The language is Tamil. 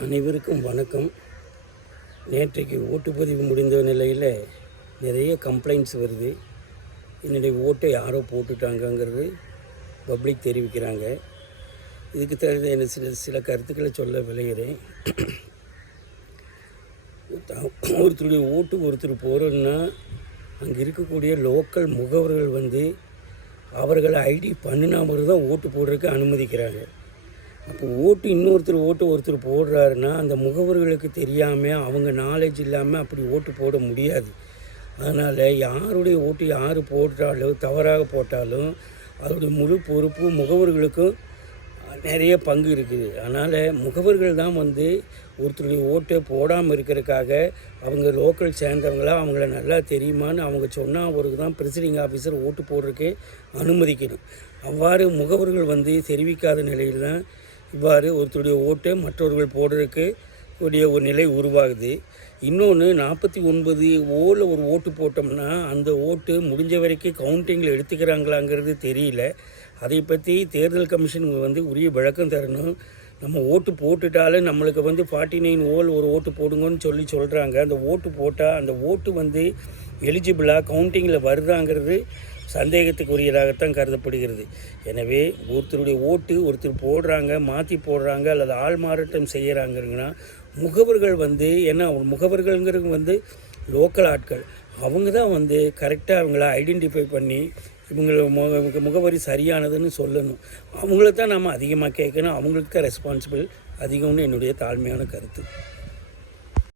அனைவருக்கும் வணக்கம். நேற்றைக்கு ஓட்டுப்பதிவு முடிந்த நிலையில் நிறைய கம்ப்ளைண்ட்ஸ் வருது. என்னுடைய ஓட்டை யாரோ போட்டுட்டாங்கங்கிறது பப்ளிக் தெரிவிக்கிறாங்க. இதுக்கு தகுந்த என்ன சில கருத்துக்களை சொல்ல விளைகிறேன். ஒருத்தருடைய ஓட்டு ஒருத்தர் போகிறோன்னா அங்கே இருக்கக்கூடிய லோக்கல் முகவர்கள் அவர்களை ஐடி பண்ணினா மாதிரி தான் ஓட்டு போடுறதுக்கு அனுமதிக்கிறாங்க. அப்போ ஒருத்தர் போடுறாருன்னா அந்த முகவர்களுக்கு தெரியாமல் அவங்க நாலேஜ் இல்லாமல் அப்படி ஓட்டு போட முடியாது. அதனால் யாருடைய ஓட்டு யார் போட்டாலும் தவறாக போட்டாலும் அதோடைய முழு பொறுப்பு முகவர்களுக்கும் நிறைய பங்கு இருக்குது. அதனால் முகவர்கள் தான் ஒருத்தருடைய ஓட்டை போடாமல் இருக்கிறதுக்காக அவங்க லோக்கல் சேர்ந்தவங்களா அவங்கள நல்லா தெரியுமான்னு அவங்க சொன்னால் அவருக்கு தான் ப்ரிசைடிங் ஆஃபீஸர் ஓட்டு போடுறதுக்கு அனுமதிக்கணும். அவ்வாறு முகவர்கள் தெரிவிக்காத நிலையில் தான் இவ்வாறு ஒருத்தருடைய ஓட்டை மற்றவர்கள் போடுறதுக்கு ஒரு நிலை உருவாகுது. இன்னொன்று 49 ஒரு ஓட்டு போட்டோம்னா அந்த ஓட்டு முடிஞ்ச வரைக்கும் கவுண்டிங்கில் எடுத்துக்கிறாங்களாங்கிறது தெரியல. அதை பற்றி தேர்தல் கமிஷனுக்கு உரிய விளக்கம் தரணும். நம்ம ஓட்டு போட்டுட்டாலே நம்மளுக்கு 49 ஒரு ஓட்டு போடுங்கன்னு சொல்கிறாங்க. அந்த ஓட்டு போட்டால் அந்த ஓட்டு எலிஜிபிளாக கவுண்டிங்கில் வருதாங்கிறது சந்தேகத்துக்குரியதாகத்தான் கருதப்படுகிறது. எனவே ஒருத்தருடைய ஓட்டு ஒருத்தர் போடுறாங்க, மாற்றி போடுறாங்க அல்லது ஆள் மாறாட்டம் செய்கிறாங்கன்னா முகவர்கள் ஏன்னா முகவர்கள்ங்கிறது லோக்கல் ஆட்கள் அவங்க தான் கரெக்டாக அவங்கள ஐடென்டிஃபை பண்ணி இவங்க முகவரி சரியானதுன்னு சொல்லணும். அவங்கள தான் நம்ம அதிகமாக கேட்கணும். அவங்களுக்கு தான் ரெஸ்பான்சிபிள் அதிகம்னு என்னுடைய தாழ்மையான கருத்து.